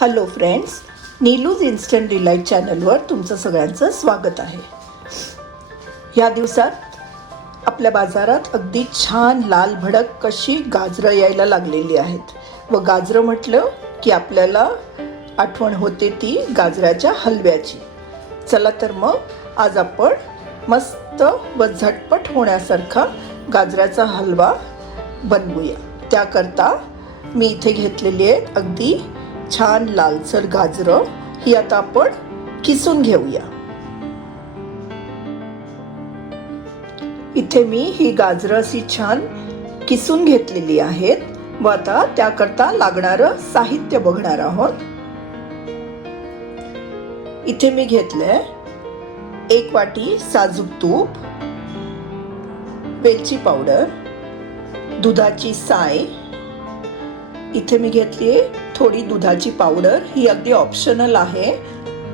Hello friends, नीलूज instant delight चॅनलवर तुमचं सगळ्यांचं स्वागत आहे. ह्या दिवसात आपल्या बाजारात अगदी छान लाल भडक कशी गाजरं यायला लागलेली आहेत व गाजरं म्हटलं की आपल्याला आठवण होते ती गाजराच्या हलव्याची. चला तर मग आज आपण मस्त व झटपट होण्यासारखा गाजराचा हलवा बनवूया. त्याकरता मी इथे घेतलेली आहेत अगदी छान लालसर गाजरं. ही आता आपण किसून घेऊया. इथे मी ही गाजरं अशी छान किसून घेतलेली आहेत व आता त्याकरता लागणारं साहित्य बघणार आहोत. इथे मी घेतलंय 1 वाटी साजूक तूप, वेलची पावडर, दुधाची साय. इथे मी घेतली थोडी दुधाची पावडर. ही अगदी ऑप्शनल आहे,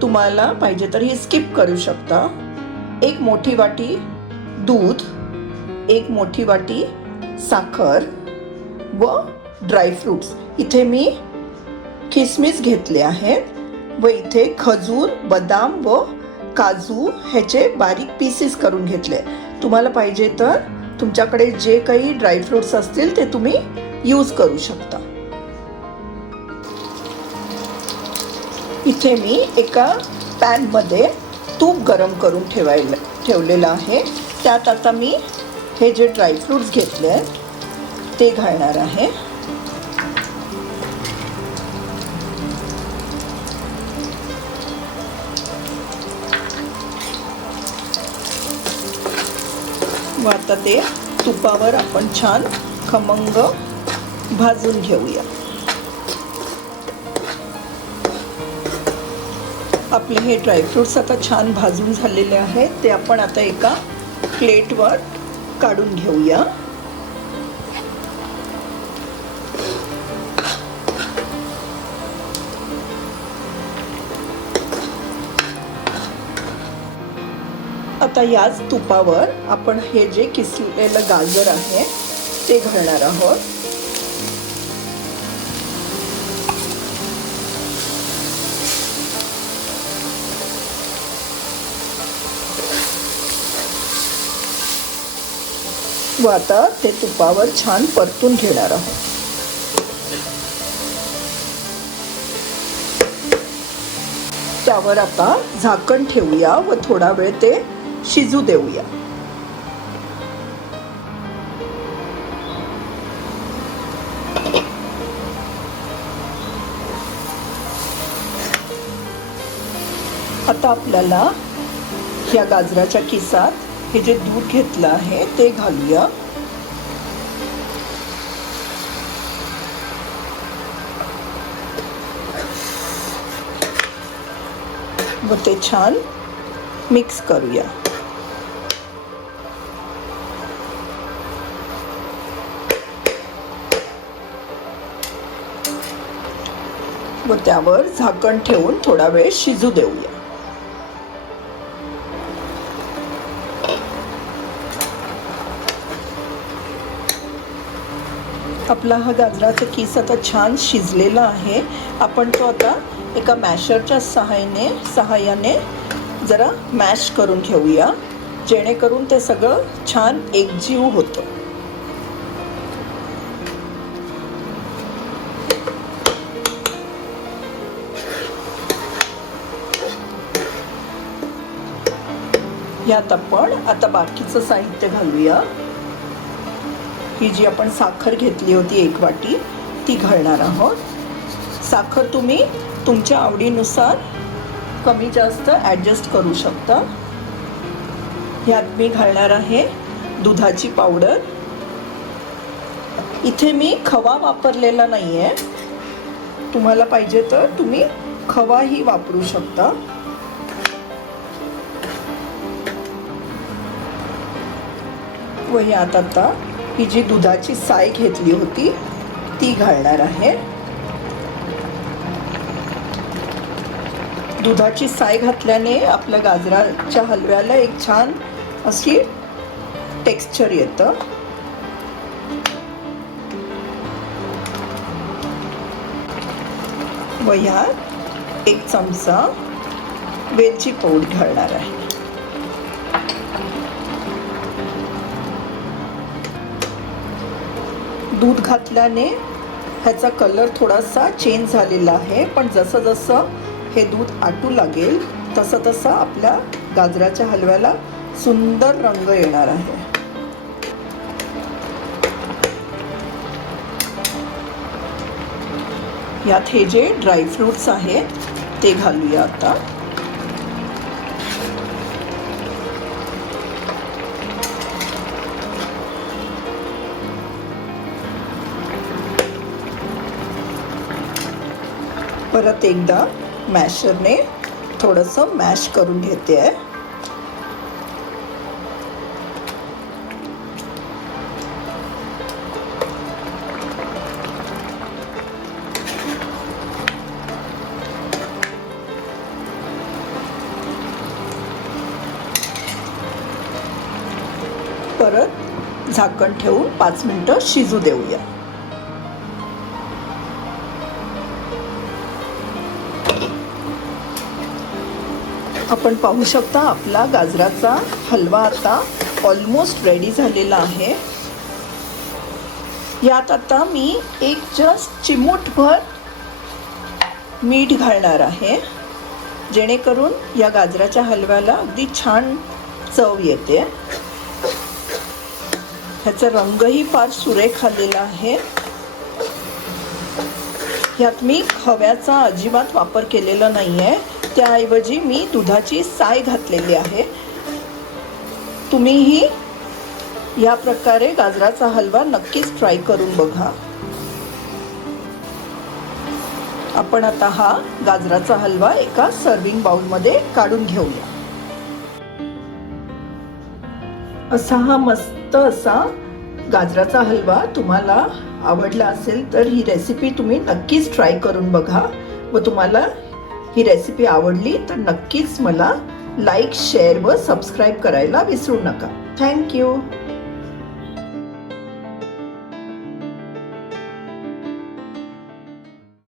तुम्हाला पाहिजे तर ही स्किप करू शकता. 1 मोठी वाटी दूध, 1 मोठी वाटी साखर व ड्रायफ्रुट्स. इथे मी किसमिस घेतले आहेत व इथे खजूर, बदाम व काजू ह्याचे बारीक पीसेस करून घेतले. तुम्हाला पाहिजे तर तुमच्याकडे जे काही ड्रायफ्रुट्स असतील ते तुम्ही यूज करू शकता. इथे मी एका पॅनमध्ये तूप गरम करून ठेवलेलं आहे. त्यात आता मी हे जे ड्रायफ्रुट्स घेतले आहेत ते घालणार आहे. व आता ते तुपावर आपण छान खमंग भाजून घेऊया. आपले हे ड्रायफ्रुट्स आता छान भाजून झालेले आहेत. ते आपण आता एका प्लेटवर काढून घेऊया. आता याच तुपावर आपण हे जे किसलेलं गाजर आहे ते घालणार आहोत. व आता ते तुपावर छान परतून घेणार आहोत. त्यावर आता झाकण ठेवूया व थोडा वेळ ते शिजू देऊया. आता आपल्याला या गाजराच्या किसात हे जे दूध घेतलं आहे ते घालूया. व ते छान मिक्स करूया. व त्यावर झाकण ठेवून थोडा वेळ शिजू देऊया. आपला हा गाजराचा किस आता छान शिजलेला आहे. आपण तो आता एका मॅशरच्या सहाय्याने जरा मॅश करून घेऊया, जेणेकरून ते सगळं छान एकजीव होतं. यात आपण आता बाकीचं साहित्य घालूया. ही जी आपण साखर घेतली होती 1 वाटी ती घालणार आहोत. साखर तुम्ही तुमच्या आवडीनुसार कमी जास्त ॲडजस्ट करू शकता. ह्यात मी घालणार आहे दुधाची पावडर. इथे मी खवा वापरलेला नाही आहे, तुम्हाला पाहिजे तर तुम्ही खवाही वापरू शकता. व यात आता ही जी दुधाची साय घेतली होती ती घालणार आहे. दुधाची साय घातल्याने आपल्या गाजराच्या हलव्याला एक छान अशी टेक्स्चर येतं. व ह्यात 1 चमचा वेलची पूड घालणार आहे. दूध घातल्याने ह्याचा कलर थोडासा चेंज झालेला आहे, पण जसं जसं हे दूध आटू लागेल तसं तसं आपल्या गाजराच्या हलव्याला सुंदर रंग येणार आहे. यात हे जे ड्रायफ्रूट्स आहेत ते घालूया आता. परत एकदा मॅशरने थोडंसं मॅश करून घेते आहे. परत झाकण ठेवून 5 मिनिटं शिजू देऊया. आपण पाहू शकता आपला गाजराचा हलवा आता ऑलमोस्ट रेडी झालेला आहे. यात आता मी एक जस्ट चिमूटभर मीठ घालणार आहे, जेणेकरून या गाजराच्या हलव्याला अगदी छान चव येते. ह्याचा रंगही फार सुरेख आलेला आहे. यात मी खव्याचा अजिबात वापर केलेला नाही आहे, त्याऐवजी मी दुधाची साय घातलेली आहे. तुम्हीही या प्रकारे गाजराचा हलवा नक्कीच ट्राय करून बघा. आपण आता हा गाजराचा हलवा एका सर्विंग बाउलमध्ये काढून घेऊया. असा हा मस्त असा गाजराचा हलवा तुम्हाला आवडला असेल तर ही रेसिपी तुम्ही नक्कीच ट्राय करून बघा. व तुम्हाला ही रेसिपी आवडली तर नक्कीच मला लाईक, शेअर व सबस्क्राईब करायला विसरू नका. थँक्यू.